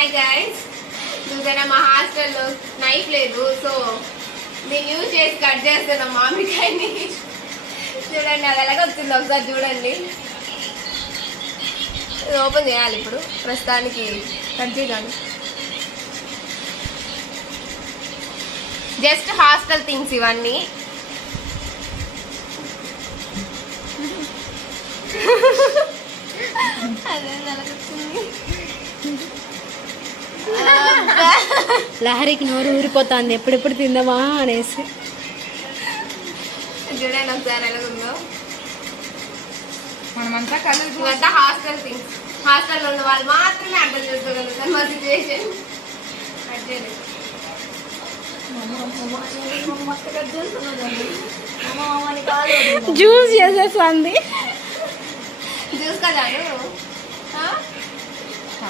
Hi guys, చూసారా మా హాస్టల్లో నైఫ్ లేదు, సో నేను యూజ్ చేసి కట్ చేస్తున్నా మామిడికాయని. చూడండి అది ఎలాగ వచ్చింది ఒకసారి చూడండి. ఇది ఓపెన్ చేయాలి ఇప్పుడు, ప్రస్తుతానికి కట్ చేయాలి. జస్ట్ హాస్టల్ థింగ్స్ ఇవన్నీ. అదే వచ్చింది. లహరికి నోరు ఊరిపోతుంది ఎప్పుడెప్పుడు తిందామా అనేసి. చూడండి ఒకసారి ఎలాగుందో. మనమంతా కలిసి ఇవంతా హాస్టల్ థింగ్స్. హాస్టల్లో ఉన్న వాళ్ళు మాత్రమే అర్థం చేసుకోగలుగుతారు మా సిచ్యువేషన్. జ్యూస్ చేసేస్తుంది. జ్యూస్ కదా